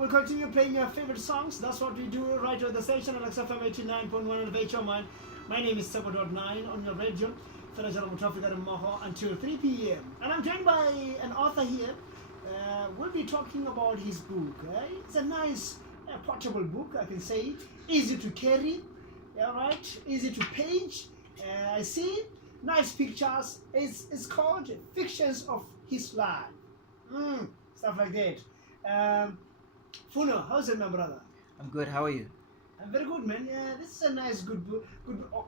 we'll continue playing your favorite songs. That's what we do right here at the station, Alex FM 89.1 of HO Man. My name is 7.9 on your radio. Until 3 p.m. And I'm joined by an author here. We'll be talking about his book. It's a nice portable book, I can say. Easy to carry, all right? Easy to page. I see nice pictures. It's called Fictions of His Life. Stuff like that. Funo, how's it, my brother? I'm good. How are you? I'm very good, man. Yeah, this is a nice, good book.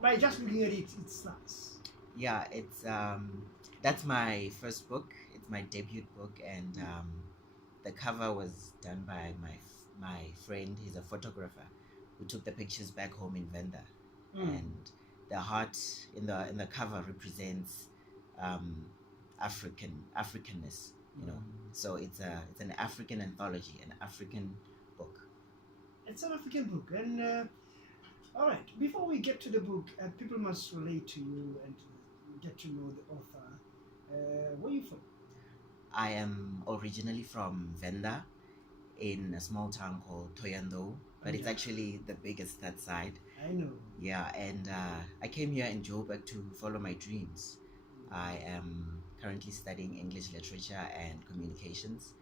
By just looking at it, it's nice. Yeah, it's that's my first book. It's my debut book, and the cover was done by my friend. He's a photographer who took the pictures back home in Venda, and the heart in the cover represents Africanness. You know, so it's an African anthology, an African book. It's an African book, and all right. Before we get to the book, people must relate to you and get to know the author. Where are you from? I am originally from Venda, in a small town called Thohoyandou, but it's actually the biggest that side. I know. Yeah, and I came here in Joburg to follow my dreams. I am currently studying English literature and communications,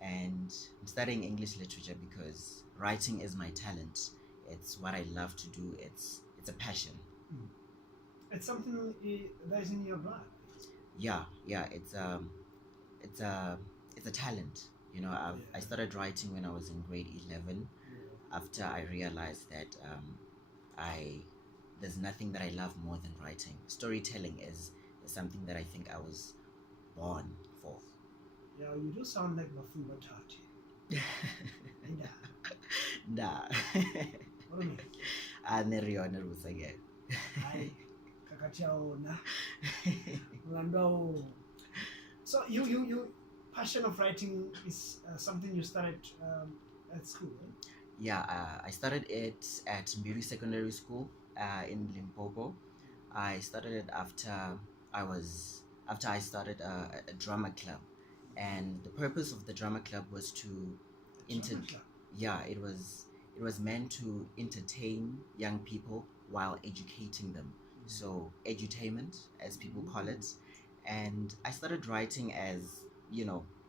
and I'm studying English literature because writing is my talent. It's what I love to do. It's a passion. It's something that is in your blood. Yeah. It's a talent. You know, I started writing when I was in grade 11. After I realized that there's nothing that I love more than writing. Storytelling is something that I think I was born for. Yeah, you do sound like Mafunga Tati. Nah. What do you mean? Neriona Rusage. Hi. Kakatiaona. Mlando. So you passion of writing is something you started at school, right? Yeah, I started it at Mbiri Secondary School in Limpopo. I started it after I started a drama club, and the purpose of the drama club was to it was meant to entertain young people while educating them. So edutainment, as people call it. And I started writing as,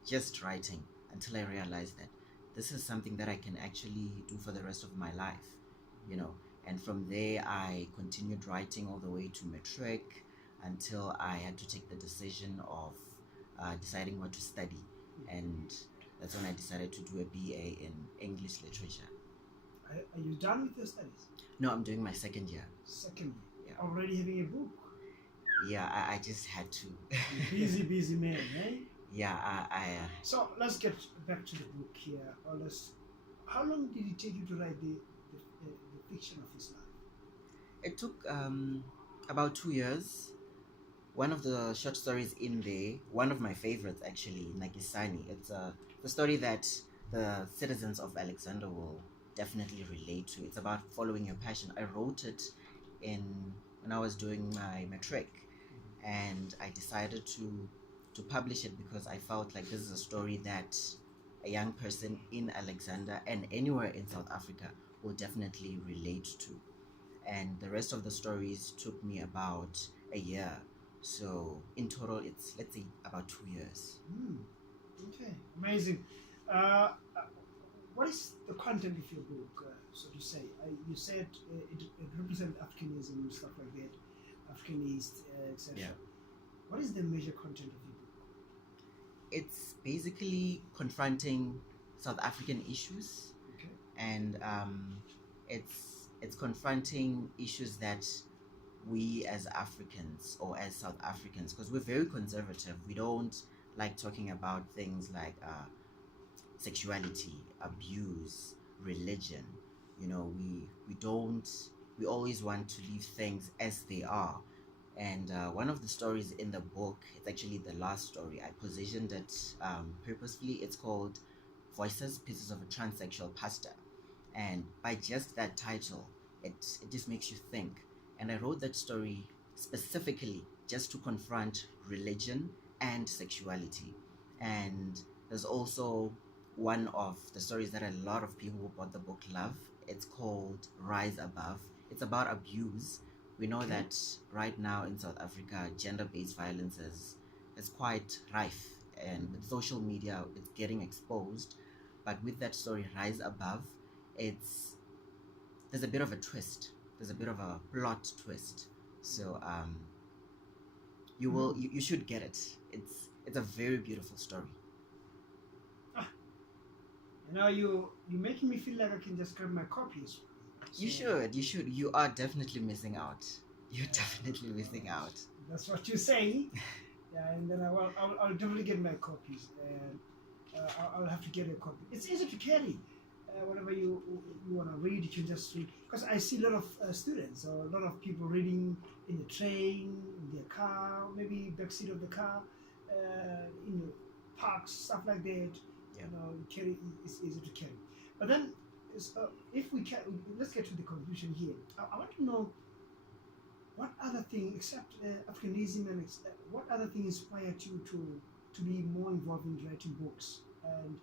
just writing, until I realized that this is something that I can actually do for the rest of my life, And from there, I continued writing all the way to matric until I had to take the decision of deciding what to study. And that's when I decided to do a BA in English literature. Are you done with your studies? No, I'm doing my second year. Second year? Yeah. Already having a book? Yeah, I just had to. busy man, eh? Yeah, So let's get back to the book here. How long did it take you to write the fiction of his life? It took about 2 years. One of the short stories in there, one of my favorites actually, Nagisani. It's the story that the citizens of Alexander will definitely relate to. It's about following your passion. I wrote it when I was doing my matric, and I decided to publish it because I felt like this is a story that a young person in Alexander and anywhere in South Africa will definitely relate to. And the rest of the stories took me about a year. So in total, it's, let's say, about 2 years. Okay, amazing. What is the content of your book, so to say? You said it represents Africanism and stuff like that, Africanist, etc. Yeah. What is the major content of your book? It's basically confronting South African issues, and it's confronting issues that we as Africans or as South Africans, because we're very conservative, we don't like talking about things like sexuality, abuse, religion. We always want to leave things as they are. And one of the stories in the book, it's actually the last story, I positioned it purposefully. It's called Voices, Pieces of a Transsexual Pastor. And by just that title, it just makes you think. And I wrote that story specifically just to confront religion and sexuality. And there's also one of the stories that a lot of people who bought the book love. It's called Rise Above. It's about abuse. We know that right now in South Africa, gender-based violence is quite rife, and with social media, it's getting exposed. But with that story, Rise Above, it's there's a bit of a twist. There's a bit of a plot twist. So you should get it. It's a very beautiful story. You're making me feel like I can just grab my copies. You should. You are definitely missing out. You're definitely missing out. That's what you say. Yeah, and then I'll definitely get my copies, and I'll have to get a copy. It's easy to carry. Whatever you want to read, you can just read. Because I see a lot of students or a lot of people reading in the train, in their car, maybe backseat of the car, in the parks, stuff like that. Yeah. Carry is easy to carry. But then, if we can, let's get to the conclusion here. I want to know what other thing, except Africanism, and what other thing inspired you to be more involved in writing books, and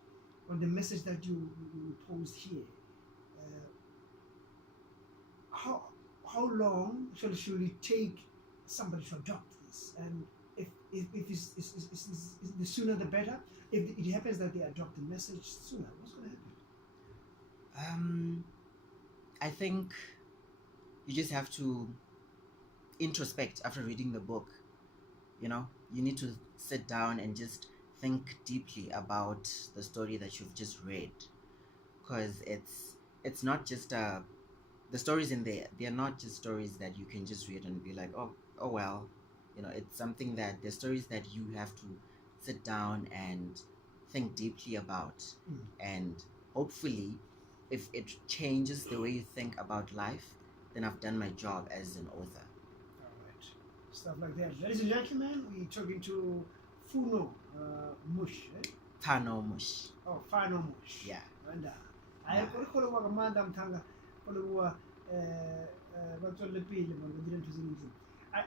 on the message that you posed here. How long should it take somebody to adopt this? And if it's the sooner the better. If it happens that they adopt the message sooner, what's going to happen? I think you just have to introspect after reading the book. You need to sit down and just think deeply about the story that you've just read, because it's not just the stories in there. They're not just stories that you can just read and be like, oh well. It's something that the stories that you have to sit down and think deeply about, and hopefully if it changes the way you think about life, then I've done my job as an author. All right, stuff like that. Ladies and gentlemen, we're talking to Funo Mush. Fano Mush. Oh, Fano Mush. Yeah. And Yeah.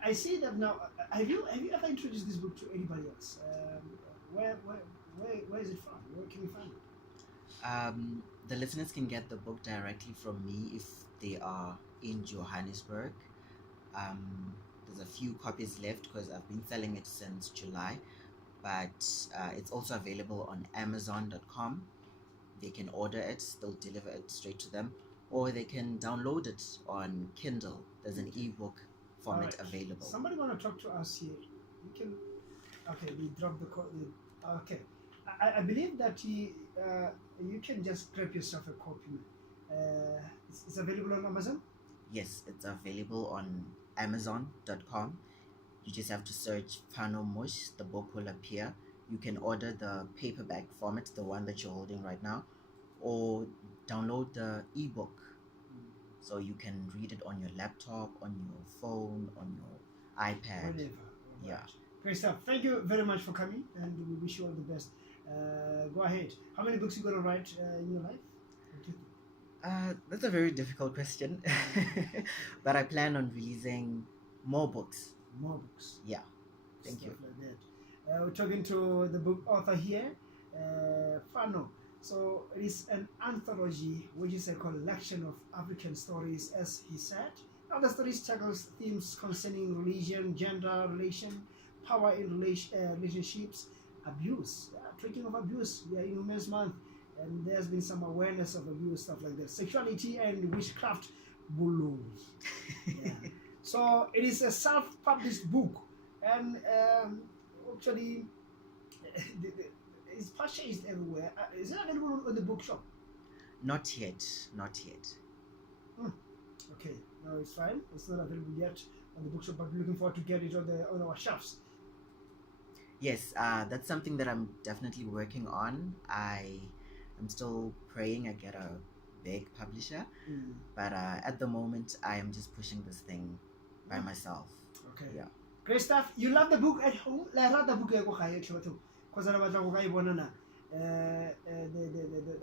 I see that now. Have you ever introduced this book to anybody else? Where is it from? Where can you find it? The listeners can get the book directly from me if they are in Johannesburg. There's a few copies left because I've been selling it since July, but it's also available on Amazon.com. They can order it, they'll deliver it straight to them, or they can download it on Kindle. There's an ebook format available. Somebody want to talk to us here? You can. Okay, we dropped the code. Okay, I believe that you can just grab yourself a copy. It's available on Amazon. Yes, it's available on Amazon.com. You just have to search Fano Mush. The book will appear. You can order the paperback format, the one that you're holding right now, or download the ebook. So you can read it on your laptop, on your phone, on your iPad. Whatever. Yeah. Right. Great stuff. Thank you very much for coming, and we wish you all the best. Go ahead. How many books you gonna write in your life? That's a very difficult question, but I plan on releasing more books. More books. Yeah. Thank Stuff you. like that. We're talking to the book author here, Fano. So it is an anthology, which is a collection of African stories, as he said. Now the stories tackles themes concerning religion, gender, power in relationships, abuse. Yeah, talking of abuse, we are in Women's Month, and there's been some awareness of abuse, stuff like that. Sexuality and witchcraft, balloons. Yeah. So it is a self-published book, and actually, it's purchased everywhere. Is it available on the bookshop? Not yet. Not yet. Okay, no, it's fine. It's not available yet on the bookshop, but we're looking forward to get it on our shelves. Yes, that's something that I'm definitely working on. I'm still praying I get a big publisher, but at the moment I am just pushing this thing by myself. Okay. Yeah. Great stuff. You love the book at home? I read the book because the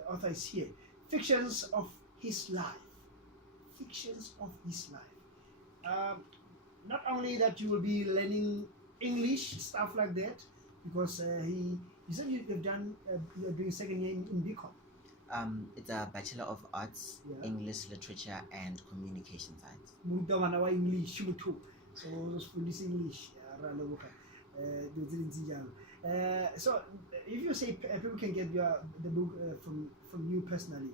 author is here. Fictions of his life. Fictions of his life. Not only that you will be learning English, stuff like that, because he You said you've done, you're doing second year in BCom. It's a Bachelor of Arts, Yeah. English Literature and Communication Science. Morutabana wa English motho. So usifundisa English. Ra leboga. Dilo tse dintsi jalo. So if you say people can get the book from you personally,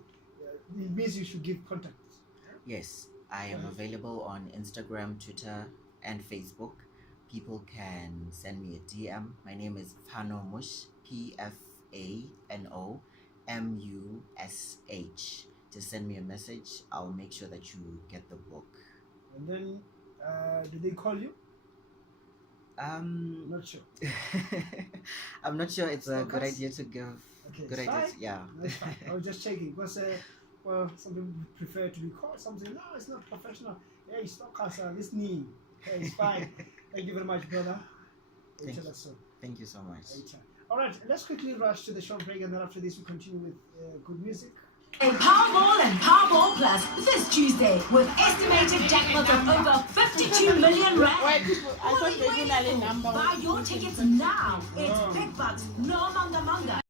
it means you should give contacts. Yes, I am available on Instagram, Twitter, and Facebook. People can send me a DM. My name is Panomush, PFANOMUSH. Just send me a message. I'll make sure that you get the book. And then, do they call you? Not sure. I'm not sure it's a good Podcast? idea to give good it's ideas. fine. Yeah. That's fine. I was just checking because, well, some people prefer to be called something. No, it's not professional. Hey, stop us listening. Hey, it's fine. Thank you very much, brother. Thank you so much. All right, let's quickly rush to the short break, and then after this, we continue with good music. In Powerball and Powerball Plus this Tuesday with estimated jackpots of over 52 million rand. Why people? I thought they didn't have a number. Buy your tickets now. It's big bucks, no manga manga.